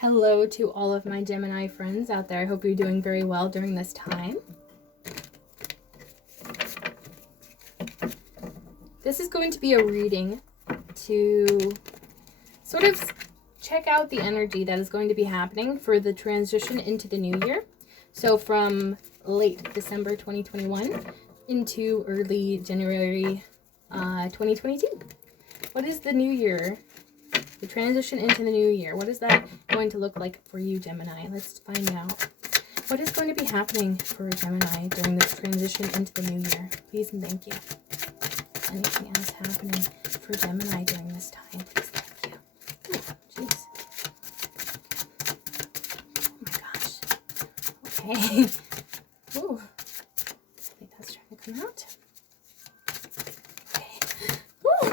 Hello to all of my Gemini friends out there. I hope you're doing very well during this time. This is going to be a reading to sort of check out the energy that is going to be happening for the transition into the new year. So from late December 2021 into early January 2022. What is the new year? The transition into the new year. What is that going to look like for you, Gemini? Let's find out. What is going to be happening for Gemini during this transition into the new year? Please and thank you. Anything else happening for Gemini during this time? Please, thank you. Ooh, jeez. Oh my gosh. Okay. Ooh. I think that's trying to come out. Okay. Ooh.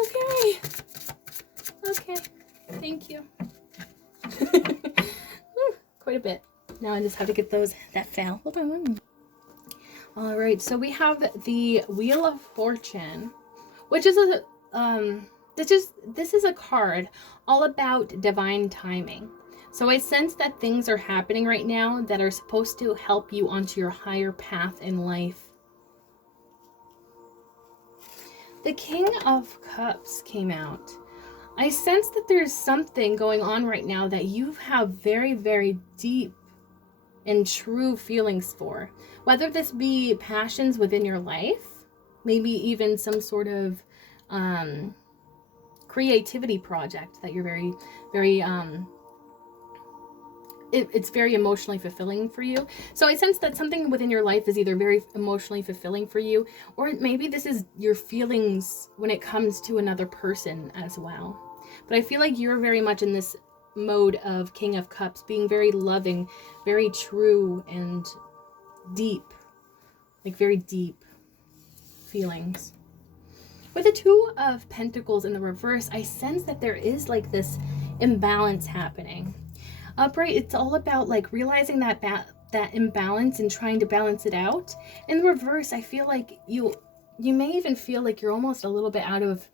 Okay. Okay, thank you. Quite a bit. Now I just have to get those that fell. Hold on. All right, so we have the Wheel of Fortune, which is a this is a card all about divine timing. So I sense that things are happening right now that are supposed to help you onto your higher path in life. The King of Cups came out. I sense that there's something going on right now that you have very, very deep and true feelings for. Whether this be passions within your life, maybe even some sort of creativity project that you're very, very, it's very emotionally fulfilling for you. So I sense that something within your life is either very emotionally fulfilling for you, or maybe this is your feelings when it comes to another person as well. But I feel like you're very much in this mode of King of Cups, being very loving, very true, and deep. Like very deep feelings. With the Two of Pentacles in the reverse, I sense that there is like this imbalance happening. Upright, it's all about like realizing that imbalance and trying to balance it out. In the reverse, I feel like you may even feel like you're almost a little bit out of...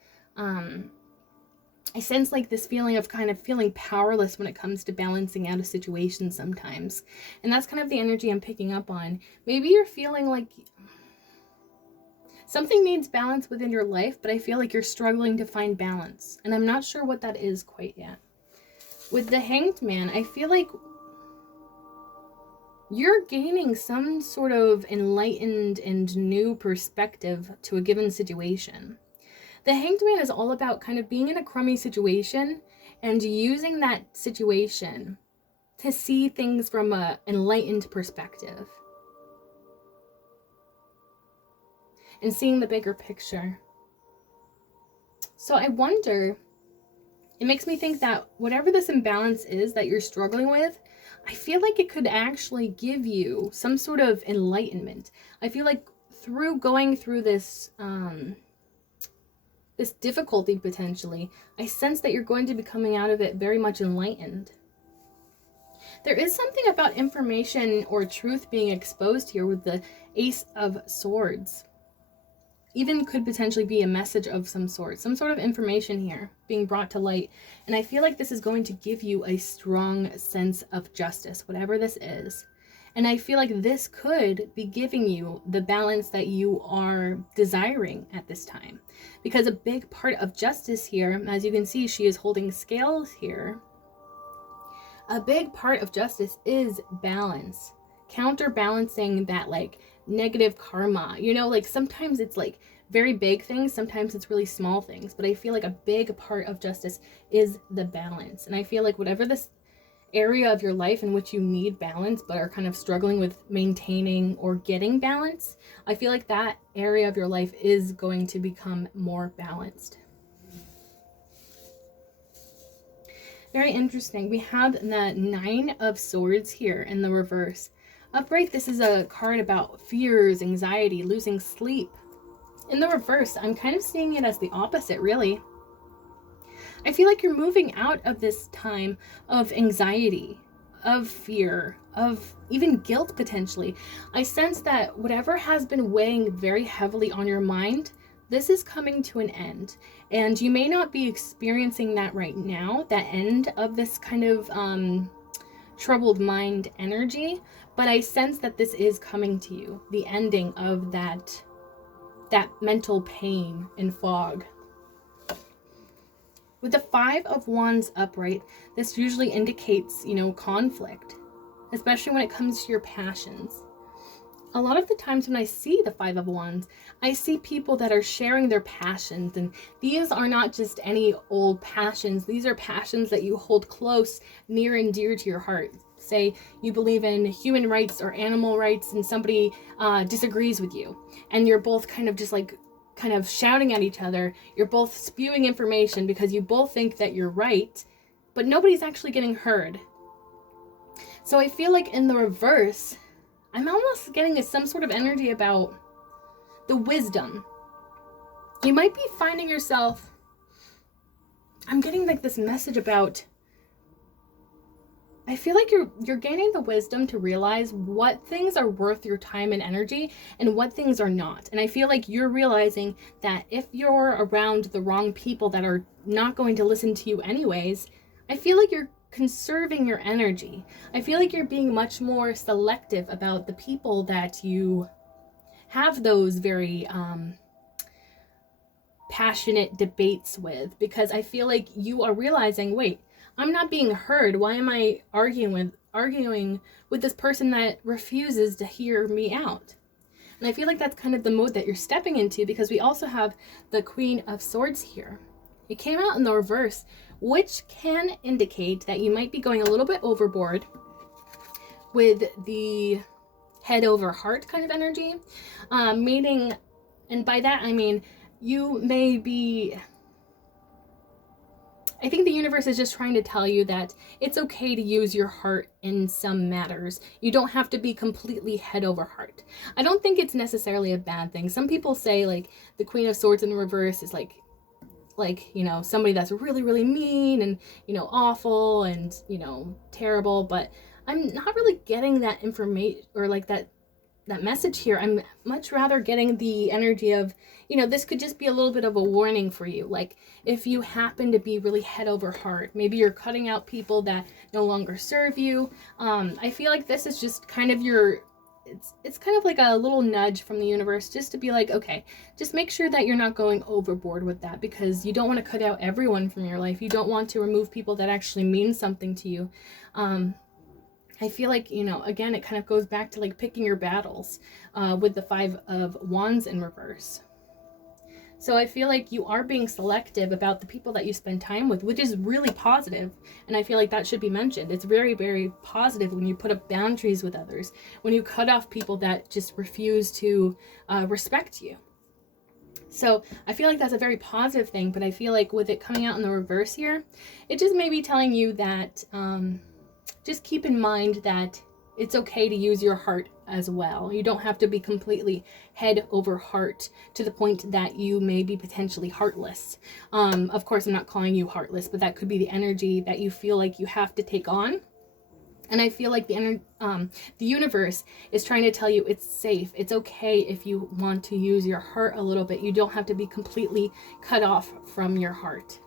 I sense like this feeling of kind of feeling powerless when it comes to balancing out a situation sometimes. And that's kind of the energy I'm picking up on. Maybe you're feeling like something needs balance within your life, but I feel like you're struggling to find balance. And I'm not sure what that is quite yet. With the Hanged Man, I feel like you're gaining some sort of enlightened and new perspective to a given situation. The Hanged Man is all about kind of being in a crummy situation and using that situation to see things from an enlightened perspective. And seeing the bigger picture. So I wonder, it makes me think that whatever this imbalance is that you're struggling with, I feel like it could actually give you some sort of enlightenment. I feel like through going through this difficulty potentially, I sense that you're going to be coming out of it very much enlightened. There is something about information or truth being exposed here with the Ace of Swords. Even could potentially be a message of some sort of information here being brought to light. And I feel like this is going to give you a strong sense of justice, whatever this is. And I feel like this could be giving you the balance that you are desiring at this time. Because a big part of justice here, as you can see, she is holding scales here. A big part of justice is balance. Counterbalancing that like negative karma. You know, like sometimes it's like very big things, sometimes it's really small things. But I feel like a big part of justice is the balance. And I feel like whatever this area of your life in which you need balance but are kind of struggling with maintaining or getting balance, I feel like that area of your life is going to become more balanced. Very interesting. We have the Nine of Swords here in the reverse. Upright, this is a card about fears, anxiety, losing sleep. In the reverse, I'm kind of seeing it as the opposite, really. I feel like you're moving out of this time of anxiety, of fear, of even guilt potentially. I sense that whatever has been weighing very heavily on your mind, this is coming to an end. And you may not be experiencing that right now, that end of this kind of troubled mind energy, but I sense that this is coming to you, the ending of that mental pain and fog. With the Five of Wands upright, this usually indicates, conflict, especially when it comes to your passions. A lot of the times when I see the Five of Wands, I see people that are sharing their passions, and these are not just any old passions. These are passions that you hold close, near and dear to your heart. Say you believe in human rights or animal rights, and somebody disagrees with you, and you're both kind of shouting at each other. You're both spewing information because you both think that you're right, but nobody's actually getting heard. So I feel like in the reverse, I'm almost getting some sort of energy about the wisdom. You might be finding yourself, I'm getting like this message about, I feel like you're gaining the wisdom to realize what things are worth your time and energy and what things are not. And I feel like you're realizing that if you're around the wrong people that are not going to listen to you anyways, I feel like you're conserving your energy. I feel like you're being much more selective about the people that you have those very passionate debates with, because I feel like you are realizing, wait, I'm not being heard. Why am I arguing with this person that refuses to hear me out? And I feel like that's kind of the mode that you're stepping into, because we also have the Queen of Swords here. It came out in the reverse, which can indicate that you might be going a little bit overboard with the head over heart kind of energy. Meaning, and by that I mean, you may be, I think the universe is just trying to tell you that it's okay to use your heart in some matters. You don't have to be completely head over heart. I don't think it's necessarily a bad thing. Some people say like the Queen of Swords in the reverse is like somebody that's really, really mean and, awful and, terrible, but I'm not really getting that information or like that message here. I'm much rather getting the energy of, this could just be a little bit of a warning for you. Like if you happen to be really head over heart, maybe you're cutting out people that no longer serve you. I feel like this is just kind of it's kind of like a little nudge from the universe just to be like, okay, just make sure that you're not going overboard with that, because you don't want to cut out everyone from your life. You don't want to remove people that actually mean something to you. I feel like, again, it kind of goes back to like picking your battles with the Five of Wands in reverse. So I feel like you are being selective about the people that you spend time with, which is really positive. And I feel like that should be mentioned. It's very, very positive when you put up boundaries with others, when you cut off people that just refuse to respect you. So I feel like that's a very positive thing, but I feel like with it coming out in the reverse here, it just may be telling you that just keep in mind that it's okay to use your heart as well. You don't have to be completely head over heart to the point that you may be potentially heartless. Of course, I'm not calling you heartless, but that could be the energy that you feel like you have to take on. And I feel like the universe is trying to tell you it's safe. It's okay if you want to use your heart a little bit. You don't have to be completely cut off from your heart.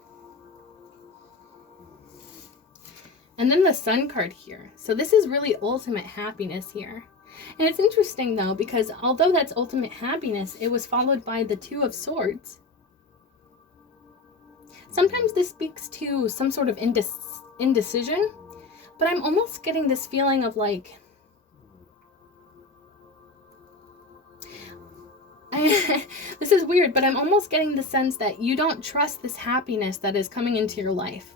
And then the Sun card here. So this is really ultimate happiness here. And it's interesting though, because although that's ultimate happiness, it was followed by the Two of Swords. Sometimes this speaks to some sort of indecision, but I'm almost getting this feeling of like, this is weird, but I'm almost getting the sense that you don't trust this happiness that is coming into your life.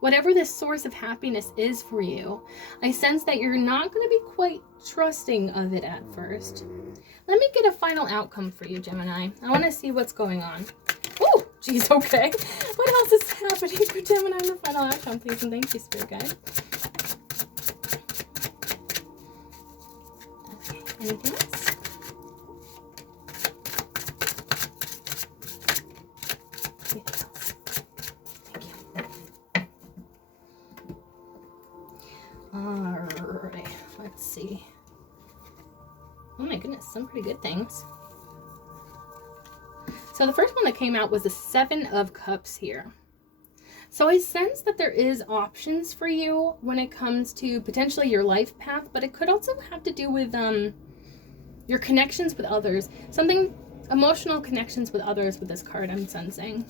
Whatever this source of happiness is for you, I sense that you're not going to be quite trusting of it at first. Let me get a final outcome for you, Gemini. I want to see what's going on. Oh, geez, okay. What else is happening for Gemini in the final outcome, please? And thank you, Spirit Guide. Okay, anything else? Alright, let's see. Oh my goodness, some pretty good things. So the first one that came out was the Seven of Cups here. So I sense that there is options for you when it comes to potentially your life path, but it could also have to do with your connections with others. Something, emotional connections with others with this card I'm sensing.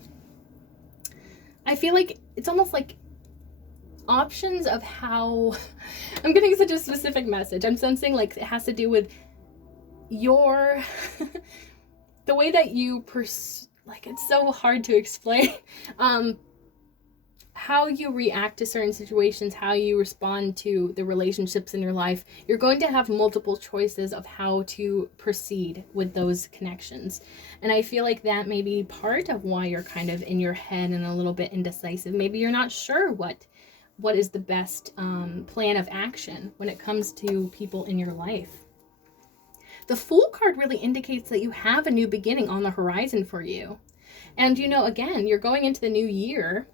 I feel like it's almost like options of how I'm getting such a specific message. I'm sensing like it has to do with your the way that you like, it's so hard to explain. How you react to certain situations, how you respond to the relationships in your life. You're going to have multiple choices of how to proceed with those connections. And I feel like that may be part of why you're kind of in your head and a little bit indecisive. Maybe you're not sure what is the best plan of action when it comes to people in your life. The Fool card really indicates that you have a new beginning on the horizon for you. And you know, again, you're going into the new year.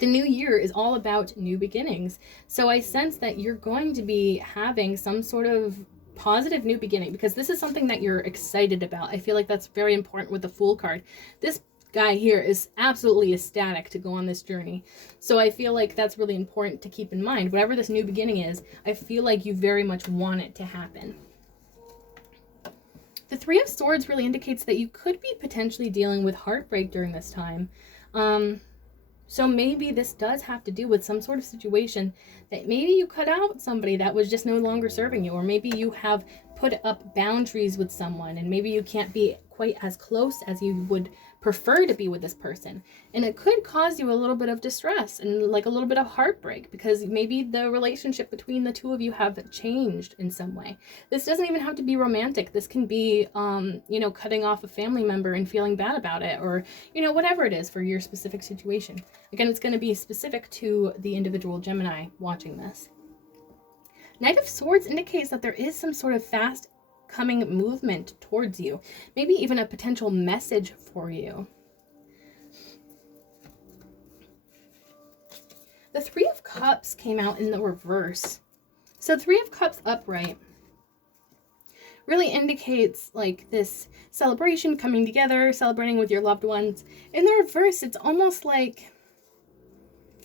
The new year is all about new beginnings. So I sense that you're going to be having some sort of positive new beginning, because this is something that you're excited about. I feel like that's very important with the Fool card. This guy here is absolutely ecstatic to go on this journey. So I feel like that's really important to keep in mind. Whatever this new beginning is, I feel like you very much want it to happen. The Three of Swords really indicates that you could be potentially dealing with heartbreak during this time. So maybe this does have to do with some sort of situation that maybe you cut out somebody that was just no longer serving you, or maybe you have put up boundaries with someone and maybe you can't be quite as close as you would prefer to be with this person. And it could cause you a little bit of distress and like a little bit of heartbreak, because maybe the relationship between the two of you have changed in some way. This doesn't even have to be romantic. This can be, you know, cutting off a family member and feeling bad about it, or, you know, whatever it is for your specific situation. Again, it's going to be specific to the individual Gemini watching this. Knight of Swords indicates that there is some sort of fast coming movement towards you, maybe even a potential message for you. The Three of Cups came out in the reverse. So Three of Cups upright really indicates like this celebration, coming together, celebrating with your loved ones. In the reverse, it's almost like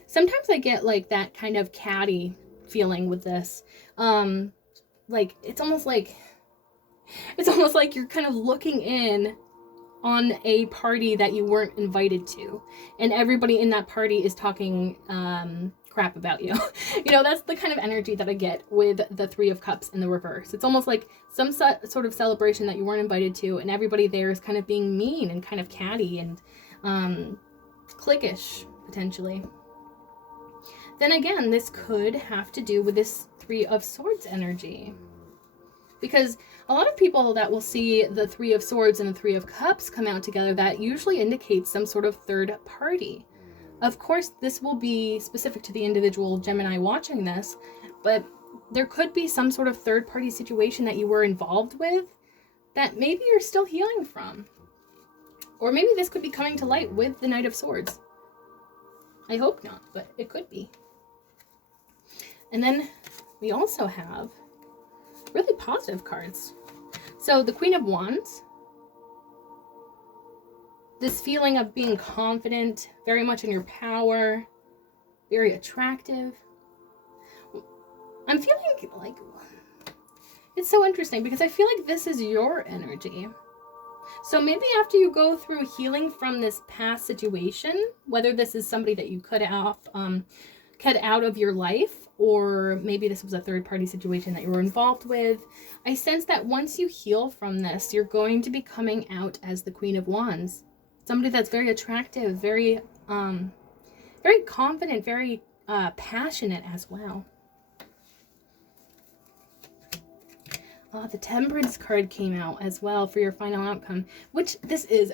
sometimes I get like that kind of catty feeling with this. Like it's almost like you're kind of looking in on a party that you weren't invited to, and everybody in that party is talking crap about you. You know, that's the kind of energy that I get with the Three of Cups in the reverse. It's almost like some sort of celebration that you weren't invited to, and everybody there is kind of being mean and kind of catty and cliquish, potentially. Then again, this could have to do with this Three of Swords energy. Because a lot of people that will see the Three of Swords and the Three of Cups come out together, that usually indicates some sort of third party. Of course, this will be specific to the individual Gemini watching this, but there could be some sort of third party situation that you were involved with that maybe you're still healing from. Or maybe this could be coming to light with the Knight of Swords. I hope not, but it could be. And then we also have really positive cards. So the Queen of Wands, this feeling of being confident, very much in your power, very attractive. I'm feeling like it's so interesting because I feel like this is your energy. So maybe after you go through healing from this past situation, whether this is somebody that you cut out of your life, or maybe this was a third-party situation that you were involved with, I sense that once you heal from this, you're going to be coming out as the Queen of Wands. Somebody that's very attractive, very confident, very passionate as well. The Temperance card came out as well for your final outcome, which this is,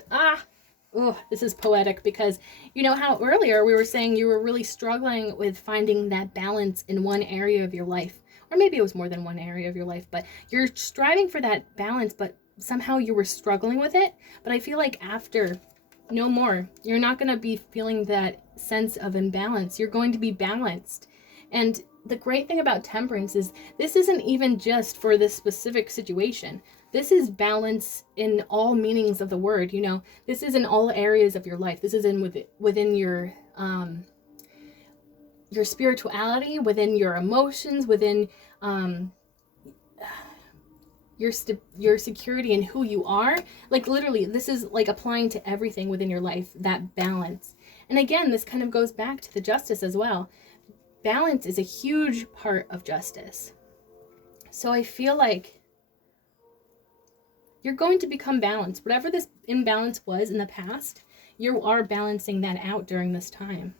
this is poetic, because you know how earlier we were saying you were really struggling with finding that balance in one area of your life, or maybe it was more than one area of your life, but you're striving for that balance, but somehow you were struggling with it. But I feel like after, no more, you're not going to be feeling that sense of imbalance. You're going to be balanced. And the great thing about Temperance is this isn't even just for this specific situation. This is balance in all meanings of the word, you know. This is in all areas of your life. This is within your spirituality, within your emotions, within your security and who you are. Like literally, this is like applying to everything within your life, that balance. And again, this kind of goes back to the justice as well. Balance is a huge part of justice. So I feel like you're going to become balanced. Whatever this imbalance was in the past, you are balancing that out during this time.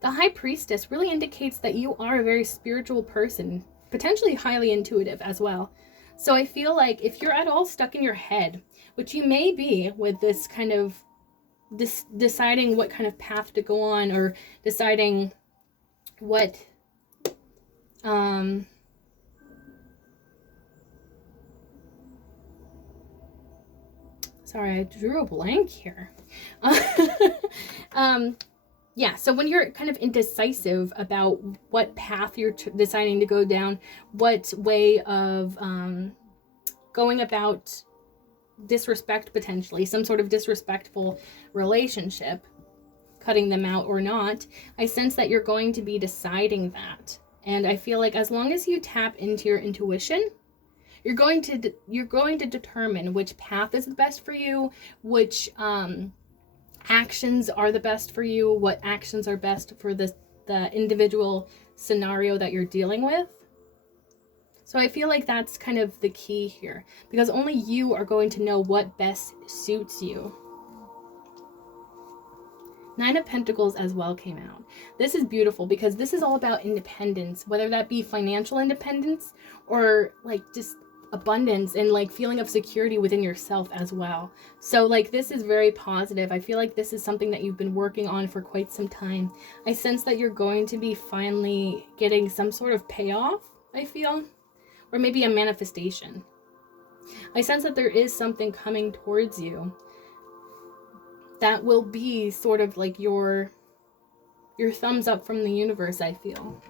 The High Priestess really indicates that you are a very spiritual person, potentially highly intuitive as well. So I feel like if you're at all stuck in your head, which you may be with this kind of deciding what kind of path to go on, or deciding what sorry, I drew a blank here. Yeah, so when you're kind of indecisive about what path you're deciding to go down, what way of going about disrespect, potentially, some sort of disrespectful relationship, cutting them out or not, I sense that you're going to be deciding that. And I feel like as long as you tap into your intuition, you're going to determine which path is the best for you, which actions are the best for you, what actions are best for the individual scenario that you're dealing with. So I feel like that's kind of the key here, because only you are going to know what best suits you. Nine of Pentacles as well came out. This is beautiful because this is all about independence, whether that be financial independence or like just abundance and like feeling of security within yourself as well. So like this is very positive. I feel like this is something that you've been working on for quite some time. I sense that you're going to be finally getting some sort of payoff, I feel, or maybe a manifestation. I sense that there is something coming towards you that will be sort of like your thumbs up from the universe, I feel.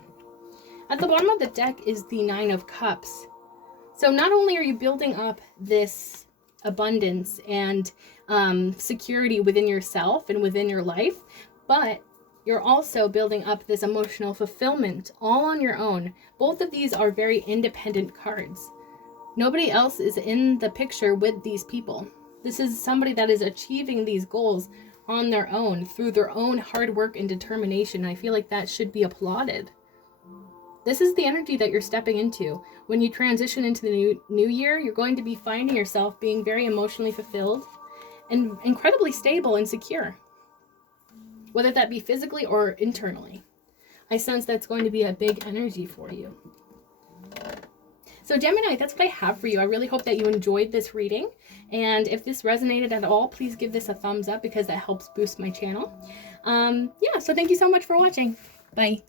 At the bottom of the deck is the Nine of Cups. So not only are you building up this abundance and security within yourself and within your life, but you're also building up this emotional fulfillment all on your own. Both of these are very independent cards. Nobody else is in the picture with these people. This is somebody that is achieving these goals on their own, through their own hard work and determination. I feel like that should be applauded. This is the energy that you're stepping into. When you transition into the new year, you're going to be finding yourself being very emotionally fulfilled and incredibly stable and secure, whether that be physically or internally. I sense that's going to be a big energy for you. So Gemini, that's what I have for you. I really hope that you enjoyed this reading. And if this resonated at all, please give this a thumbs up because that helps boost my channel. Yeah, so thank you so much for watching. Bye.